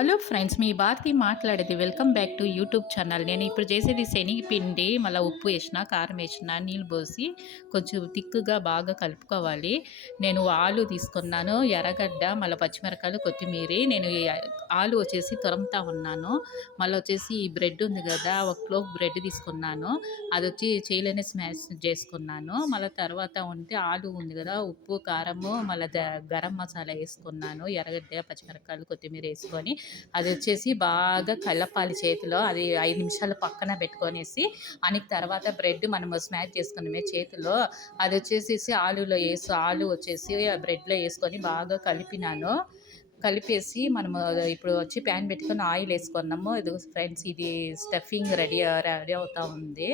Hello friends, మీ భారతి మాట్లాడేది. Welcome back to YouTube channel. నేను ఇప్పుడు చేసేది శనగపిండి, మళ్ళీ ఉప్పు వేసిన, కారం వేసిన, నీళ్ళు పోసి కొంచెం తిక్కుగా బాగా కలుపుకోవాలి. నేను ఆలు తీసుకున్నాను, ఎర్రగడ్డ, మళ్ళీ పచ్చిమిరకాయలు, కొత్తిమీర. నేను ఈ ఆలు వచ్చేసి తురుముతా ఉన్నాను. మళ్ళీ వచ్చేసి ఈ బ్రెడ్ ఉంది కదా, ఒక లోఫ్ బ్రెడ్ తీసుకున్నాను. అది వచ్చి చేయలోనే స్మాష్ చేసుకున్నాను. మళ్ళీ తర్వాత ఉంటే ఆలు ఉంది కదా, ఉప్పు కారము, మళ్ళీ గరం మసాలా వేసుకున్నాను. ఎర్రగడ్డ, పచ్చిమిరకాయలు, కొత్తిమీర వేసుకొని అది వచ్చేసి బాగా కలపాలి చేతిలో. అది 5 నిమిషాలు పక్కన పెట్టుకొనేసి అనికి తర్వాత బ్రెడ్ మనము స్మాష్ చేసుకున్నామే చేతిలో, అది వచ్చేసేసి ఆలు వచ్చేసి ఆ బ్రెడ్లో వేసుకొని బాగా కలిపినాను. కలిపేసి మనము ఇప్పుడు వచ్చి ప్యాన్ పెట్టుకొని ఆయిల్ వేసుకున్నాము. ఇది ఫ్రెండ్స్, ఇది స్టఫింగ్ రెడీ అవుతా ఉంది.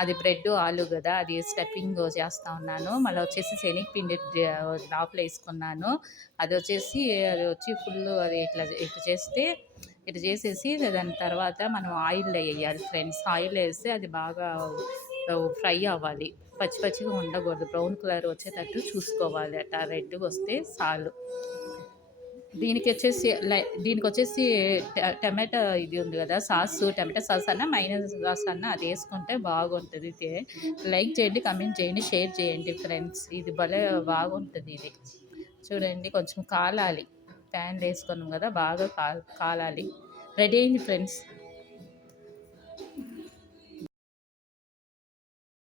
అది బ్రెడ్ ఆలు కదా, అది స్టఫింగ్ చేస్తూ ఉన్నాను. మళ్ళీ వచ్చేసి శనగపిండి లోపల వేసుకున్నాను. అది వచ్చి ఫుల్ అది ఇట్లా ఇట్లా చేస్తే ఇట్లా చేసేసి దాని తర్వాత మనం ఆయిల్లో వేయాలి ఫ్రెండ్స్. ఆయిల్ వేస్తే అది బాగా ఫ్రై అవ్వాలి. పచ్చి పచ్చిగా ఉండకూడదు, బ్రౌన్ కలర్ వచ్చేటట్టు చూసుకోవాలి. అట్లా రెడ్గా వస్తే చాలు. దీనికొచ్చేసి టమాటా ఇది ఉంది కదా, టమాటా సాస్ అన్నా మైనస్ సాస్ అన్నా అది వేసుకుంటే బాగుంటుంది. లైక్ చేయండి, కమెంట్ చేయండి, షేర్ చేయండి ఫ్రెండ్స్. ఇది భలే బాగుంటుంది. ఇది చూడండి, కొంచెం కాలాలి. ప్యాన్ వేసుకున్నాం కదా, బాగా కాలాలి. రెడీ అయింది ఫ్రెండ్స్.